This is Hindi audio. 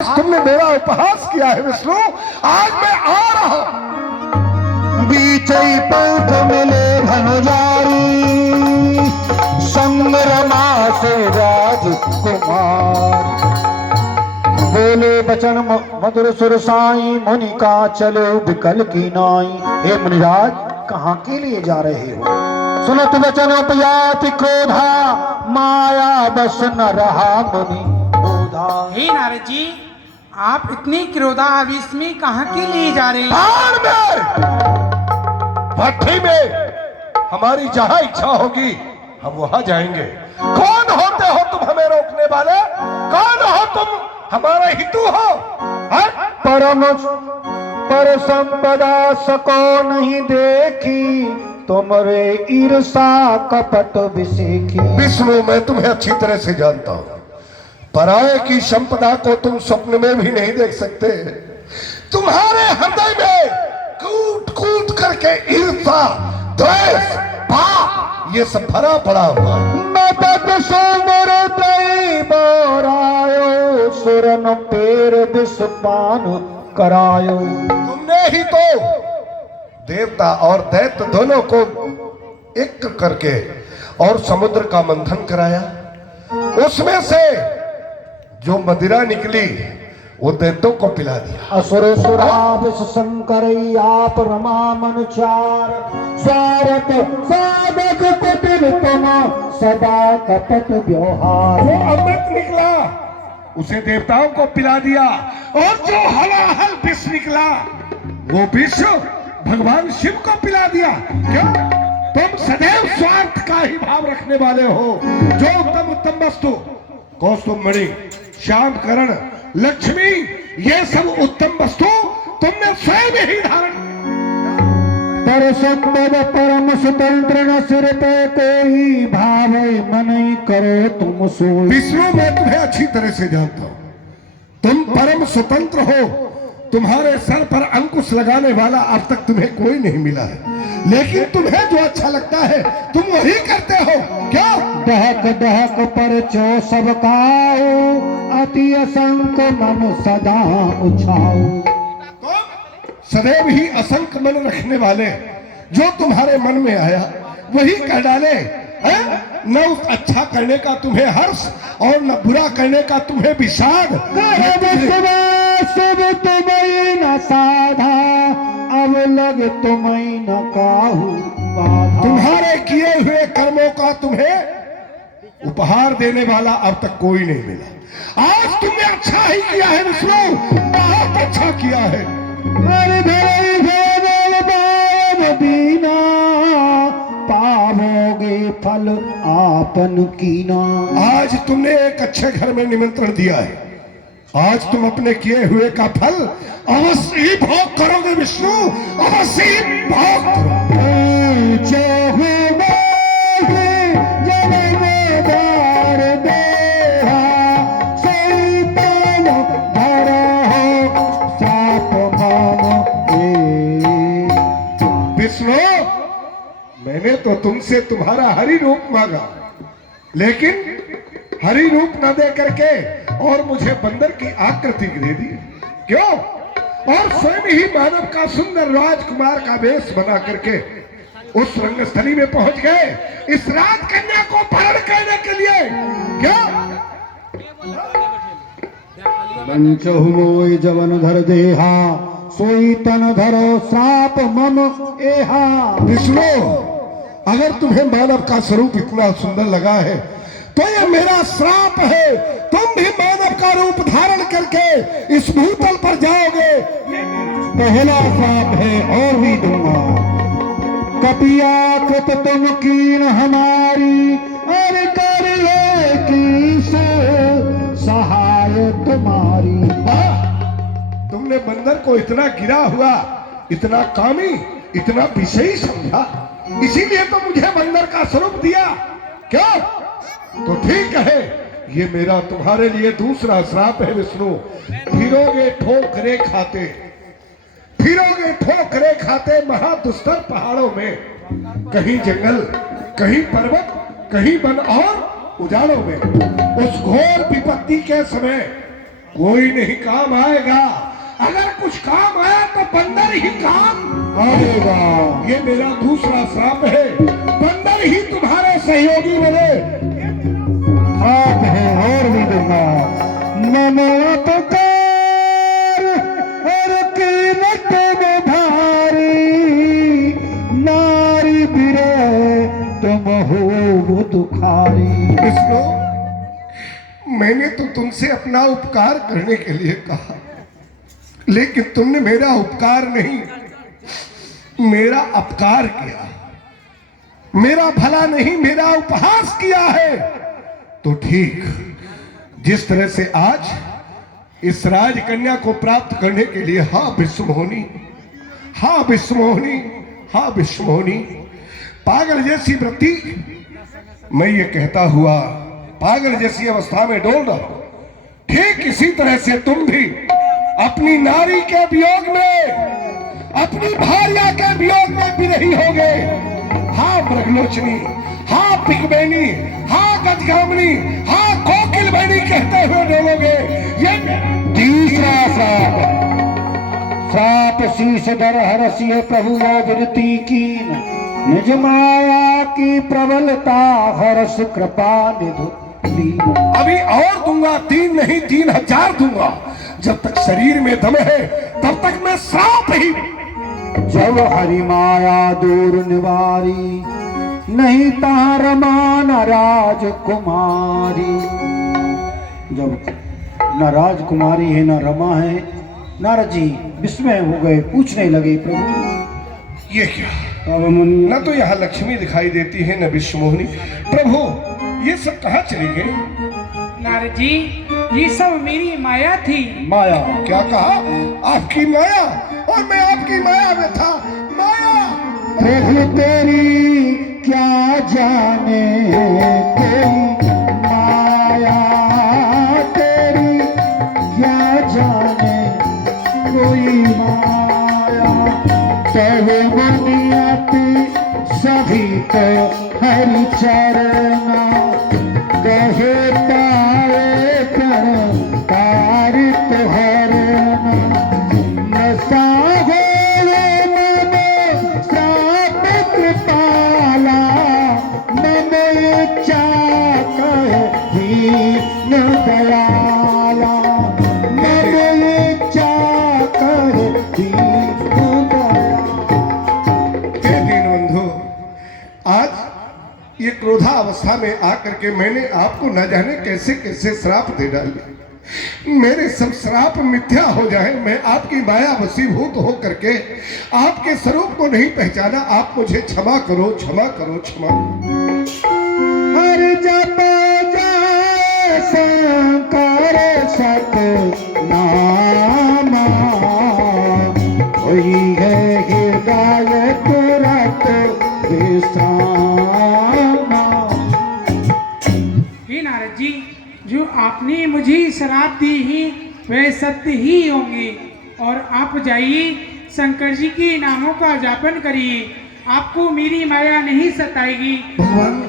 तुमने मेरा उपहास किया है विष्णु। आज मैं आ रहा हूं। बीचई पंथ मिले धनुजारी, संग्रमा से राजकुमार। बोले बचन मधुर सुर साई, मुनि का चले विकल की नाई। हे मुनिराज, कहाँ के लिए जा रहे हो? सुनत वचन उपयाति क्रोधा, माया बस न रहा मुनि बोधा। हे नारद जी, आप इतनी क्रोधावेश में कहाँ के लिए जा रहे हैं? बाण में, भट्टी में, हमारी जहां इच्छा होगी हम वहां जाएंगे। कौन होते हो तुम हमें रोकने वाले? कौन हो तुम? हमारा हितू हो? परम पर संपदा सको नहीं देखी, तुमरे ईर्षा कपट विसेखी। विष्णु, मैं तुम्हें अच्छी तरह से जानता हूं। पराये की संपदा को तुम स्वप्न में भी नहीं देख सकते। तुम्हारे हृदय में कूट कूट करके ईर्षा, द्वेष, पाप ये सब भरा पड़ा हुआ। मदद सोमर दई बोरायो, सुरन पेर विषपान करायो। तुमने ही तो देवता और दैत्य दोनों को एक करके और समुद्र का मंथन कराया। उसमें से जो मदिरा निकली वो दैत्यों को पिला दिया। असुर सुराविस शंकर आप रमा मन चार, स्वारत साधक कुटिल तुम सदा कपट व्यवहार। जो अमृत निकला उसे देवताओं को पिला दिया, और जो हलाहल विष निकला वो विष भगवान शिव को पिला दिया। क्यों? तुम सदैव स्वार्थ का ही भाव रखने वाले हो। जो उत्तम उत्तम वस्तु, कौस्तुभ मणि, श्याम करण, लक्ष्मी, ये सब उत्तम वस्तु तुमने स्वयं ही धारण। पर संपद परम स्वतंत्र न सिर पे कोई, भाव मन ही करो तुम सोई। विष्णु, मैं तुम्हें अच्छी तरह से जानता हूं। तुम परम स्वतंत्र हो। तुम्हारे सर पर अंकुश लगाने वाला अब तक तुम्हें कोई नहीं मिला है। लेकिन तुम्हें जो अच्छा लगता है तुम वही करते हो। क्या? दहक दहक पर चो सब काओ, अति असंक मन सदा उछाओ। सदैव ही असंख्य मन रखने वाले, जो तुम्हारे मन में आया वही कर डाले। न उस अच्छा करने का तुम्हें हर्ष और न बुरा करने का तुम्हें विषाद। शुभ तुम्हें न साधा, अब लग तुम्हें न काहू बाधा। तुम्हारे किए हुए कर्मों का तुम्हें उपहार देने वाला अब तक कोई नहीं मिला। आज तुमने अच्छा ही किया है विष्णु, बहुत अच्छा किया है। दीना पावोगे फल आपन कीना। आज तुमने एक अच्छे घर में निमंत्रण दिया है। आज तुम अपने किए हुए का फल अवश्य ही भोग करोगे विष्णु, अवश्य ही भोग करोगे। विष्णु, मैंने तो तुमसे तुम्हारा हरि रूप मांगा, लेकिन हरि रूप न दे करके और मुझे बंदर की आकृति दे दी। क्यों? और स्वयं ही मानव का सुंदर राजकुमार का वेश बना करके उस रंगस्थली में पहुंच गए इस राज कन्या को पारण करने के लिए। क्या? पंचहुमोय जवन धर देहा, सोई तन धरो श्राप मम एहा। विष्णु, अगर तुम्हें मानव का स्वरूप इतना सुंदर लगा है तो ये मेरा श्राप है। तुम भी मानव का रूप धारण करके इस भूतल पर जाओगे। पहला श्राप है और भी दूंगा। कपिया कृत तुम कीन हमारी, और कर ले की सहाय तुम्हारी। तुमने बंदर को इतना गिरा हुआ, इतना कामी, इतना विषयी समझा, इसीलिए तो मुझे बंदर का स्वरूप दिया। क्या? तो ठीक है, ये मेरा तुम्हारे लिए दूसरा श्राप है विष्णु। फिरोगे ठोकरे खाते, फिरोगे ठोकरे खाते महादुस्तर पहाड़ों में, कहीं जंगल, कहीं पर्वत, कहीं वन और उजाड़ों में। उस घोर विपत्ति के समय कोई नहीं काम आएगा। अगर कुछ काम आया तो बंदर ही काम आएगा। ये मेरा दूसरा श्राप है, बंदर ही तुम्हारे सहयोगी बने। आप है और भी दूंगा। नमो पुकार और कीमत में भारी, नारी बिरे तुम हो दुखारी। इसको मैंने तो तुमसे अपना उपकार करने के लिए कहा, लेकिन तुमने मेरा उपकार नहीं, मेरा अपकार किया। मेरा भला नहीं, मेरा उपहास किया है। तो ठीक, जिस तरह से आज इस राजकन्या को प्राप्त करने के लिए, हाँ विश्वमोहिनी, हाँ विश्वमोहिनी, हाँ विश्वमोहिनी, पागल जैसी वृत्ति, मैं ये कहता हुआ पागल जैसी अवस्था में डोल रहा हूं, ठीक इसी तरह से तुम भी अपनी नारी के वियोग में, अपनी भार्या के वियोग में विरही होगे। हाँ मृगलोचनी, हाँ पिकबैनी, हाँ गजगामिनी, हाँ कोकिल बहनी कहते हुए डोलोगे। ये तीसरा श्राप, श्राप शीश दर हरसिय प्रभु विरति कीन, निज माया की प्रबलता हरस कृपा निधु। अभी और दूंगा, 3 नहीं 3000 दूंगा। जब तक शरीर में दम है तब तक मैं श्राप ही। जब हरि माया दूर निवारी, नहीं तार मान राजकुमारी। जब न राजकुमारी है न रमा है, नारद जी विस्मय हो गए, पूछने लगे प्रभु ये क्या? तब मुनि न तो यहाँ लक्ष्मी दिखाई देती है न विश्वमोहिनी। प्रभु ये सब कहाँ चली गई? नारद जी, ये सब मेरी माया थी। माया क्या कहा? आपकी माया? और मैं आपकी माया में था। माया प्रभु तेरी क्या जाने, तेरी माया तेरी क्या जाने कोई माया। कहे मुनियति सभी तो हरि चरणा, कहे पाए कर तारित हरण। नसा गए मन श्राप कृपाला, मन इच्छा कहे दीन दयाला, मन इच्छा कहे दीन दयाला। हे दीनबंधु, आज ये क्रोधा अवस्था में आकर के मैंने आपको न जाने कैसे कैसे श्राप दे डाले। मेरे सब श्राप मिथ्या हो जाए। मैं आपकी माया वशीभूत हो करके आपके स्वरूप को नहीं पहचाना। आप मुझे क्षमा करो, क्षमा करो, क्षमा। हर जप जाए शंकर सत नामा, वही है हृदय तुरत विश्रामा। हे नारद जी, जो आपने मुझे शराब दी ही वह सत्य ही होंगे। और आप जाइए, शंकर जी के नामों का जापन करिए, आपको मेरी माया नहीं सताएगी। भगवान